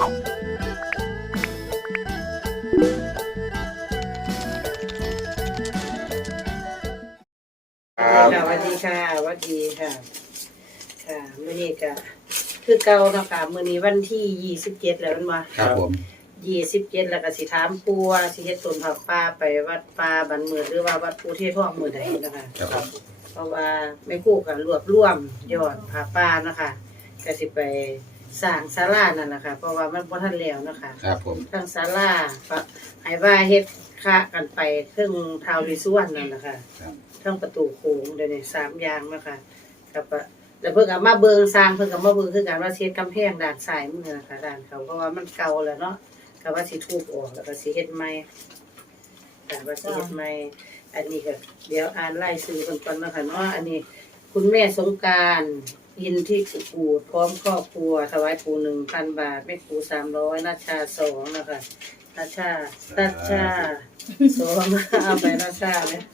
ครับค่ะสวัสดีค่ะสวัสดีค่ะค่ะมื้อนี้ก็คือเก่าเนาะค่ะมื้อนี้วันที่ยี่สิบเจ็ดแล้วแมันมาครับผมยี่สิบเจ็ดแล้วก็สิถามปู่ว่าสิเฮ็ดต้นผักป่าไปวัดป่าบันเมือหรือว่าวัดปูเทศท่องมือใดนะคะครับเพราะว่าแม่ครู่ก็รวบรวมยอดผักป่าเนาะคะก็สิไป สร้างศาลานั่นนะคะเพราะว่ามันบ่ทันแล้วเนาะคะครับผมทั้งศาลาปะให้ว่าเฮ็ดค่ากันไปเครื่องท้าววิสุวรรณนั่นนะคะครับทั้งประตูโค้งเดี๋ยวนี้สามอย่างนะคะกับว่าแล้วเพิ่งเอามาเบิงสร้างเพิ่งเอามาเบิงคือการว่าเช็ดกำแพงด้านซ้ายมือนะคะด้านเขาเพราะว่ามันเก่าแล้วเนาะก็ว่าสิทุบออกแล้วก็สิเฮ็ดใหม่แต่ว่าสิเฮ็ดใหม่อันนี้ก็เดี๋ยวอ่านไล่ซื้อเพิ่นก่อนเนาะคะเนาะอันนี้ คุณแม่สงกราร ยินที่ปูดพร้อมครอบครัว ถวายปูหนึ่งพันบาทแม่ครูสามร้อยนาชาสองนะคะนาชานาชาสองเอาไปนาชาเนี่ย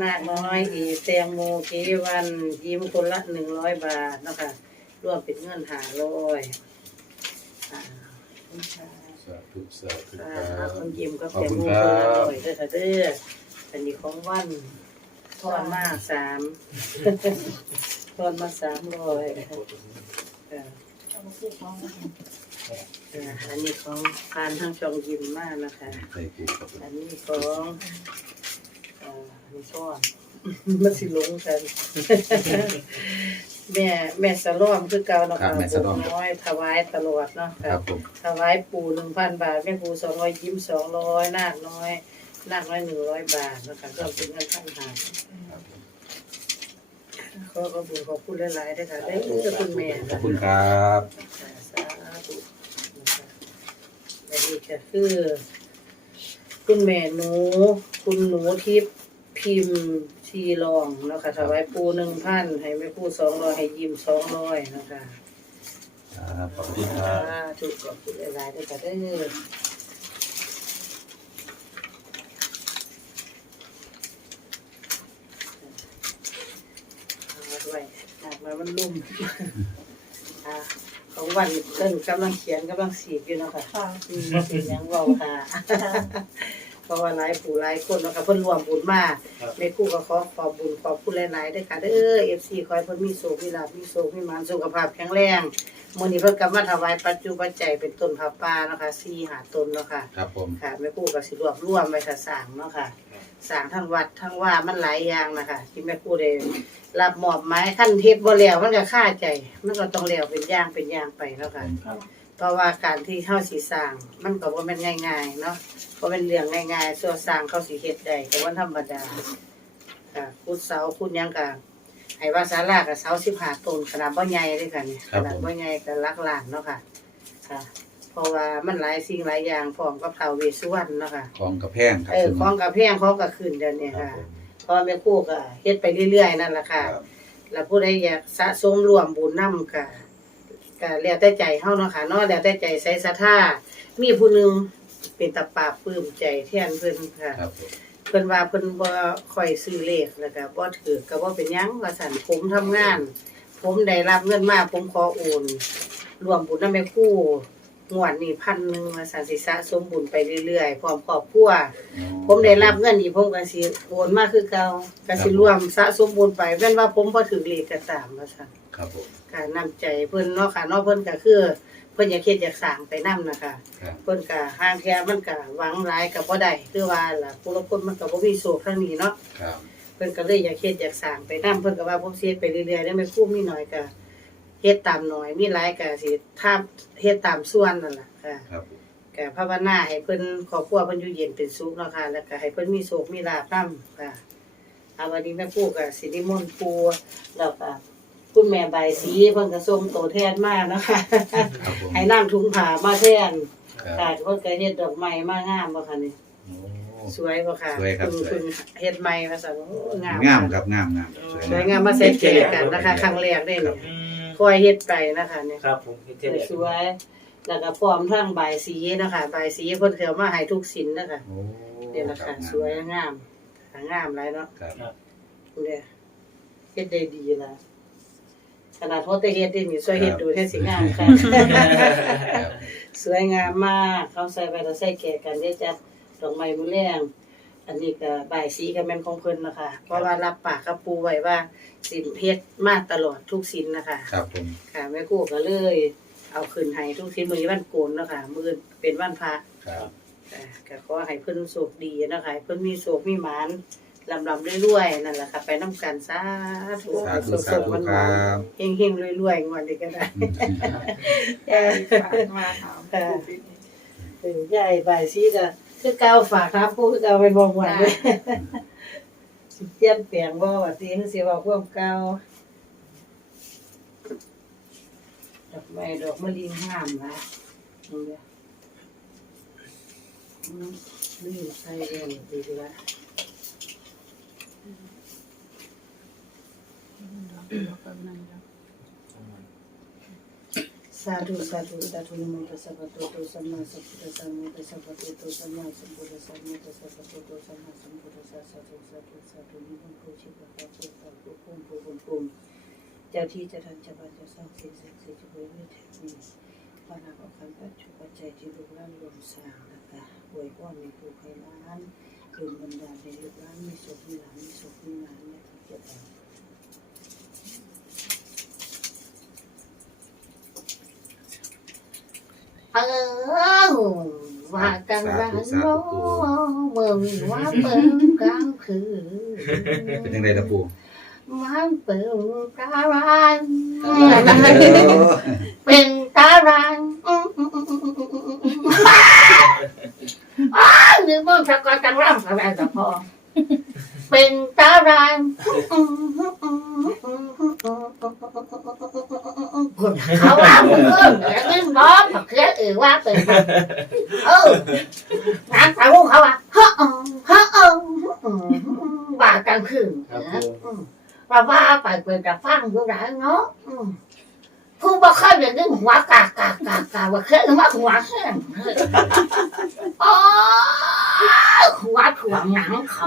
นาคน้อยอีแตงโมเกวันยิ้มคนละหนึ่งร้อยบาทเนาะคะรวมเป็นเงินหาร้อยอ่าขอบคุณค่ะสาธุสาธุอ่าครับคุณยิ้มก็ขอบแตงคุณโมคครันละบร้อยเด้อค่ะเด้ออันนี้ของวันทอนมาสาม ทอนมาสามร้อยค่ะอ่าอ่าอันนี้ของพานทั้งจองยิ้มมากนะคะใส่ปูครับผมอันนี้ของเอ่ออันนี้ก้อนมันสิลงกัน แม่แม่สะล้อมคือเก่าเนาะค่ะบุญน้อยถวายตลอดเนาะคค่ะรับผมถวายปู่หนึ่งพันบาท แม่ครูสองร้อยยิ้มสองร้อยนาคน้อยนาคน้อยหนึ่งร้อยบาทเนาะคะก็เป็นเงินพันหาครับผม ขอขอบคุณขอบคุณหลายๆด้วยค่ะได้คือคุณแม่ขอบคุณครับค่ะสาธุนะคะและนี่ก็คือ คุณแม่หนู คุณหนูทิพย์พิมพ์ชีรองเนาะค่ะถวายปูหนึ่งพันให้แม่ปูสองร้อยให้ยิ้มสองร้อยเนาะคะครับขอบคุณครับ สาธุขอบคุณหลายๆด้วยค่ะเด้อเอาด้วยอะ มามันลุ่มอ่าของวันเพิ่นกำลังเขียนกำลังสีกอยู่เนาะค่ะค่ะอืมเป็นหยังเว้าค่ะ เพราะว่าหลายผู้หลายคนเนาะค่ะเพิ่นรวมบุญมาแม่ครู่ก็ขอขอบบุญขอบคุณหลายๆด้วยค่ะเด้อ FC ขอให้เพิ่นมีโชคมีลาภมีโชคมีหมานสุขภาพแข็งแรงมื้อนี้เพิ่นก็มาถวายปัจจุปัจจัยเป็นต้นผ้าป่าเนาะค่ะ4 5ต้นเนาะค่ะ ครับผม ค่ะแม่ครู่ก็สิรวบรวมไว้ค่ะสร้างเนาะค่ะ สร้างทั้งวัดทั้งว่ามันหลายอย่างนะคะที่แม่ครู่ได้รับมอบหมายขั้นเทพบ่แล้วมันก็ค่าใจ มันก็ต้องแล้วเป็นอย่างเป็นอย่างไปเนาะค่ะครับ เพราะว่าการที่เข้าสีสร้าง มันก็บ่แม่นง่าย ๆ เนาะบ่เป็นเรื่องง่ายๆส่วนสร้างเขาสิเฮ็ดได้ก็บ่ธรรมดาค่ะขุดเสาขุดหยังก็ให้ว่าศาลาก็เสา15ต้นขนาดบ่ใหญ่เด้อค่ะนี่ขนาดบ่ใหญ่ก็หลักล้านเนาะค่ะค่ะเพ ราะว่ามันหลายสิ่งหลายอย่างพร้อมกับท้าวเวสสุวรรณเนาะค่ะของกระแพงครับเออผมของกับแพงของก็ขึ้นเดี๋ยวนี้ครับค่ะผมเพราะแม่ครูก็เฮ็ดไปเรื่อยๆนั่นล่ะค่ะครับแล้วผู้ใดอยากสะสมรวมบุญนำก็ก็แล้วแต่ใจเฮาเนาะค่ะเนาะแล้วแต่ใจใส่ศรัทธามีผู้หนึงเป็นตาปราบปลื้มใจแทนเพิ่นค่ะ ครับผมเพิ่นว่าเพิ่นบ่ค่อยซื้อเลขแล้วก็บ่ถือก็บ่เป็นหยังว่าซั่นผมทำงาน ผมได้รับเงินมาผมขอโอนรวมบุญนำแม่ครู งวดนี้พันหนึ่งว่าซั่นสิสะสมบุญไปเรื่อยๆพร้อมครอบครัวผมได้รับเงินอีกผมก็สิโอนมาคือเก่าก็สิรวมสะสมบุญไปแม่นว่าผมบ่ถึงเลขก็ตามว่าซั่นครับผมการนำใจเพิ่นเนาะค่ะเนาะเพิ่นก็คือ เพิ่นอยากเฮ็ดอยากสร้างไปนำนะคะครับเพิ่นก็ห่างแท้มันก็หวังหลายก็บ่ได้คือว่าล่ะผู้ละคนมันก็บ่มีโชคทางนี้เนาะครับเพิ่นก็เลยอยากเฮ็ดอยากสร้างไปนำเพิ่นก็ว่าผมสิเฮ็ดไปเรื่อยๆได้ไม่คุ้มมีน้อยก็ เฮ็ดตามน้อยมีหลายก็สิถ้าเฮ็ดตามส่วนนั่นล่ะค่ะครับผมก็ภาวนาให้เพิ่นครอบครัวเพิ่นอยู่เย็นเป็นสุขเนาะค่ะ แล้วก็ให้เพิ่นมีโชคมีลาภนํค่ะเอาวันนี้แม่ครูก็สินิมนต์ครูแล้วก็คุณแม่ใบายสีเพิ่นก็ส่งโตแทนมาเนาะค่ะ ครับผมให้นั่งถุงผ้ามาแทนครัค่ะบเพิ่นก็เฮ็ดดอกไม้มางามบ่ค่ะนี่ โอ้ สวยบ่ค่ะสวยครับณสวย คุณเฮ็ดไม้ว่าซั่นโอ้งามงามครับงามงามสวยสวยงามงามมาใส่แจกันนะคะครั้งแรกได้ครันี่บอืม คอยเฮ็ดไปนะคะเนี่ยครับผมเฮ็ดเท่าไหร่สวยแล้วก็พร้อมทั้งใบายสีนะคะใบายสีเพิ่นเอามาให้ทุกสินนะคะโอ้นี่แหละครัค่ะบสวยงามค่ะงามหลายเนาะครับเนี่ยเฮ็ดได้ดีล่ะขนาดโฮเตเฮ็ดนี่สวยเฮ็ดดูแท้สิงามค่ะสวยงามมาก เขาใส่ไปแล้วใส่แก่กันได้จ้ะดอกไม้มือแรง อันนี้ก็ใบายสีก็แม่นของเพิ่นนะคะ เพราะว่ารับปากกับปูไว้ว่าสินเพชรมาตลอดทุกสินนะคะ ครับผมค่ะแม่ครู่ก็เลย เอาขึ้นให้ทุกสินมื้อนี้วันโกนเนาะค่ะมื้อเป็นวันพระครับอ่าก็ขอให้เพิ่นโชคดีเนาะคะให้เพิ่นมีโชคมีหมานลำลำๆรวยๆนั่นแหละค่ะ ไปนํกันสาธุสาธุสาธุครับเฮงๆรวยๆงวดนี้ก็ได้ยายฝากมาถามปู่ปิดนี่เออใหญ่ใบายซีก็ คือเก่าฝากครับผู้คือเก่าเป็นบ่หวนเลยสิเปลี่ยนแปลงบ่ว่าสิคือสิเว้าความเก่าดอกไม้ดอกมะลิงามนะตรงเนี้ยอืมนี่ใส่เองดีดีละสาธุสาธุสาธุนะโมตัสสะภะคะวะโตสัมมาสัมพุทธัสสะนะโมตั สสะภะคะวะโตสัมมาสัมพุทธัสสะนะโมตัสสะภะคะวะโตสัมมาสัมพุทธัสสะสาธุสาธุสาธุนิมังคูชิปะปะปุตตะปุปุมปุปุมปุมเจ้าที่เจะทันเจะบ้านเจะสร้างสิ่งศักดิ์สิทธิ์จะบริเวณแห่งนี้พระนามของขันปัจจุปัจจัยที่ลูกหลานรวมสร้างแล้วก็อวยพรในผู้ให้ล้านดลบันดาลในลูกหลานมีสุขมีหลานมีสุขมีหลานเนี่ยทุกอย่าง เออ ว่ากันว่าโน้เมื่อมีว่าเปิดกลางคืนเป็นยังไงล่ะปูมันเปิดตารางเป็นตารางอ้าวนึกว่าสกอตจังร่ำอะไรกับพ่อ เป็นตารางเขาว่ามึงเอิ้นแล้วมึงบอกเขาเคลียร์เออว่าเป็นเออร้านสาวเขาว่าเฮ้อเฮ้อบ่ากลางคืนว่าว่าไปเปิดกับฟังอยู่ไหนเนาะผู้บ่เคยเรียนเรื่องหัวกากากากกาว่าเคยมาหัวแห้งอ๋อ หัวถ่วงหนังเขา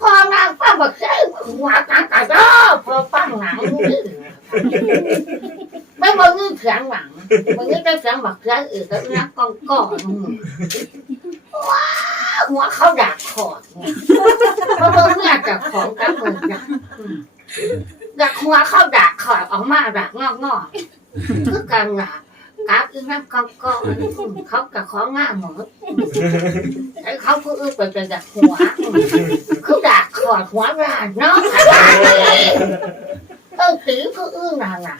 พอนางฟังว่าเคยหัวกากกากเด้อพอฟังหนังนี่ไม่มาเงื่เสียงหนังมันก็จะเสียงบักเสียงอื่นก็นักกองก่อนว้าหัวเขาดักคอดเพราะเมื่อจากของกับมือดักดักหัวเขาดักคอดออกมาดักงอกงอกคือกันหลัก กับอีนักกองก่อนเขากับของง่าหมดไอ้เขาผู้อื่นไปเป็นดักหัวเขาดักคอดหัวร้านเนาะเออตีผู้อื่นน่ะน่ะ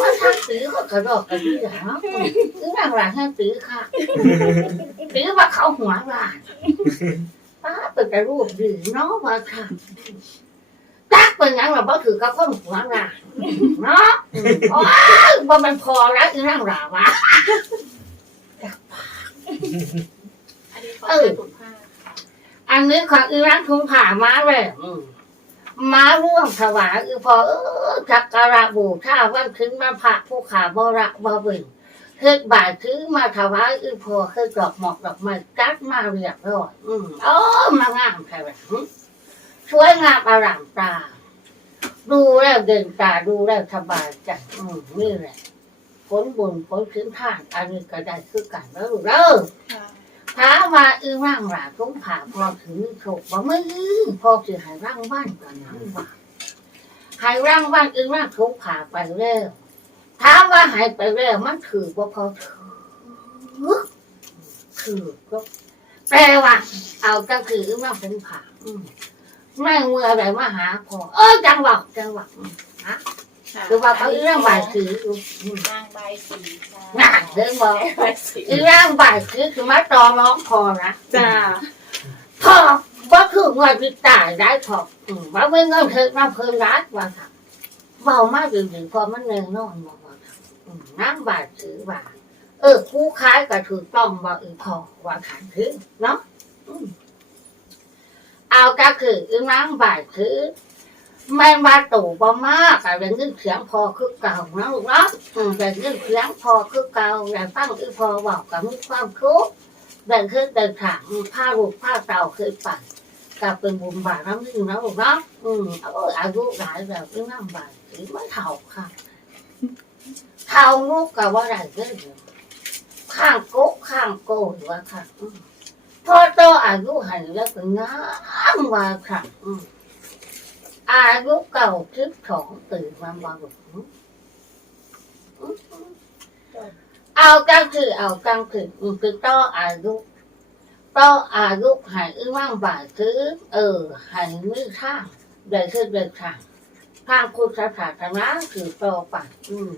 ว่าทางตีเขากระดอกกระดิ่งเหรอคือทางหลังให้ตีค่ะตีว่าเขาหัวร้านป้าเป็นแต่รูปดีเนาะว่าค่ะตักเป็นยังเราบ่ถือกับคนหัวร้าน เนาะโอ้ยว่ามันพอแล้วอีนั่งหลาวะอันนี้ขอเชิญคุณผ้าค่ะอันนี้ของอีนั่งทุ่งผ่ามาเลยอืมมาร่วมถวายอือพอเออจักการะบูชาวันถึงมาพระผู้ขาบระบเบึงเฮ็ดบ่ายถือมาถวายอีพอเฮ็ดดอกหมอกดอกไม้จัดมาเรียบร้อยอืมโอ้มางามใช่ไหมหึสวยงามอร่ามตา ดูแล้วเดินตาดูแล้วสบายใจอืมนี่แหละผลบุญผลคืนทานอันนี้ก็ได้คือกันแล้วเด้อค่ะถามว่าอีร่างหลาต้องผ่าพอถึงโชคบ่มือพอสิให้ร่างบ้านกันนะว่าให้ร่างบ้านอีร่างทุกผ่าไปแล้วถามว่าหายไปแล้วมันถือว่าพอถือถือก็แปลว่า เอาก็คือมางเป็นผ่าอืม ไม่เมื่ออะไรมาหาพอเออจังหวะจังหวะอืมนะค่ะคือว่าเขาอีร่างบ่ายถืออยู่อืมนางใบสีค่ะน่ะเรื่องบอกใบสีอีร่างบ่ายถือคือมาตอน้องพอนะจ้าพอว่าคือว่าวิตายได้พออืมว่าไม่เงินเธอมาเพิ่มรัดว่าค่ะเบามากจริงๆพอมันเนงนอนบอกว่าค่ะอืมน้ำบาดถือว่าเออคู่ค้ายก็ถูกต้องว่าเออพอว่าขันถือเนาะอืม เอาก็คืออีน้ำบาดถือไม่มาตู่บ่มากแต่เป็นเรื่องเสียงพอคือเก่านะลูกเนาะอืมเป็นเรื่องเสียงพอคือเก่าแต่ฟังอีพอบอกกับมีความทุกข์เดินขึ้นเดินถางผ้าลูกผ้าเต่าเคยปั่นกับเป็นบุญบาทน้ำยิ่งนะลูกเนาะอืมเอาอายุหลายแบบเป็นน้ำบาทหรือไม่เท่าค่ะเท่าลูกกับว่าอะไรเด้อข้างโกะข้างโกหรือว่าค่ะอืม พอโตอายุหันแล้วเป็งามวาค่ะอายุเก่าทิพสองปีมันว่าบบอืมอืมเอาจังคือเอาจังคือคือโตอายุต่ออายุหายอึ้งว่างบ่ายคือเออหายมือข้างเดินขึ้นเดินข้างข้างคุณสถาธนะคือต่อไปอืม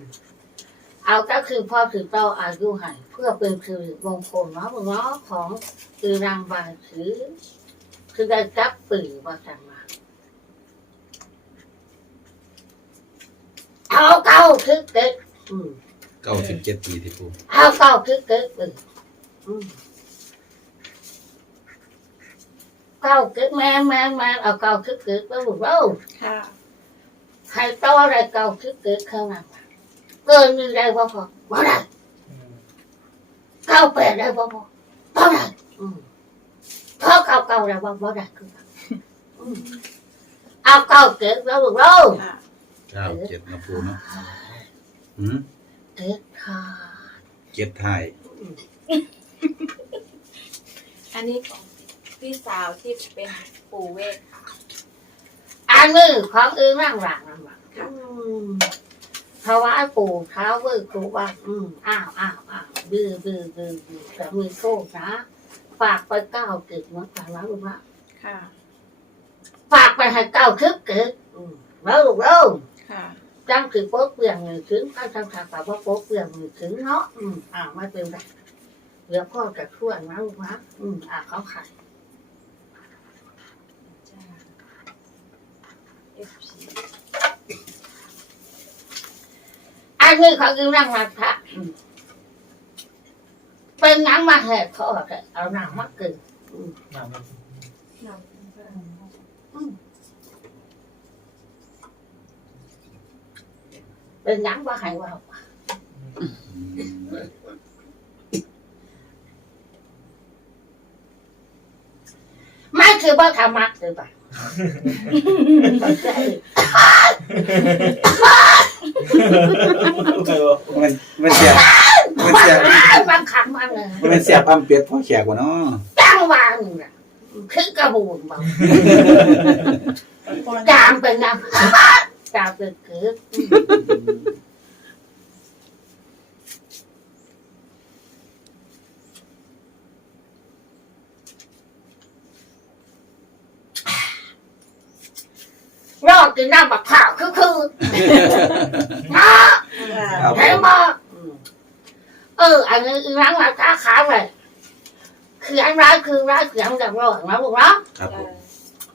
เอาก็คือพ่อคือต่ออายุใหายเพื่อเป็นสิริมงคลเนาะเนาะของคือรางบายคือ คือได้จับปีว่าจังมาเอาเก้าคือเกิดอืมเก้าสิบเจ็ดปีที่ปูเอาเก้าคือเกิดปีอืมเก้าคึกแม่แม่แม่เอาเก้าคึกคึกแล้วบุกเราค่ะใครต่ออะไรเก้าคึกคึกข้างหน้า เกินมีได้บ่พอบ่ได้เก้าแปดได้บ่พอบ่ได้อืมเท่าเก้าเก้าได้บ่บ่ได้คือกันอืมเอาเก้าเกิดแล้วบุกเราค่ะเก้าเจ็ดนะปูเนาะอืมเกิดค่ะเจ็ดไทายอันนี้ของพี่สาวที่เป็นปู่เวทค่ะอันนี้ของอื่นร่างหลังนั่นบ่ค่ะอืม ถวายปู่เท้าเวอร์ครูว่า อืมอ้าวอ้าวอ้าวดื้อดื้อดื้อดื้อแต่มีโชคนะฝากไปเก้าเกิดมือนกันแล้วลูกนะค่ะ ฝากไปให้เก้าคึกเกิดอืมแล้วลูกแล้วค่ะ จังคือโป๊ะเปลี่ยนมือถึงถ้าทำทางแบบว่าโป๊ะเปลี่ยนมือถึงเนาะอืมอ่าไม่เป็นไรเดี๋ยวพ่อจะช่วยนะลูกนะอืมอ่าเขาขาย จ้า FC อันนี้เขาคือนั่งมาพระอืมเป็นน้ำมาแหกเขาออกเลยเอาน้ำมาเกินนำเป็นน้ำว่าใหายว่าอืมไม่คือว่าธรรมะคือไป มันมันเสียบมันเสียบบางครั้งมันเลยมันเสียบอ้ำเป็ดพ่อแขกวะเนาะจ้างวางน่ะคือกระบูนบอกจางเป็นน้ำจางเป็นคือ รอบกินน้ำบักข่าวคือคือนะครับเห็นบ่เออ อันนี้ร้านราคาขายเลยคืออันร้านคือร้านเสียงจากร้อนนะลูกเนาะครับผม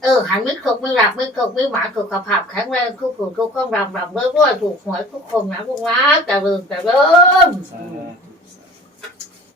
เออหันไม่ถูกไม่หลับไม่ถูกไม่หมาสุขภาพแข็งแรงทุกคนทุกคนรำรำเรื่อยๆถูกหวยทุกคนนะลูกนะแต่เริ่มแต่เริ่ม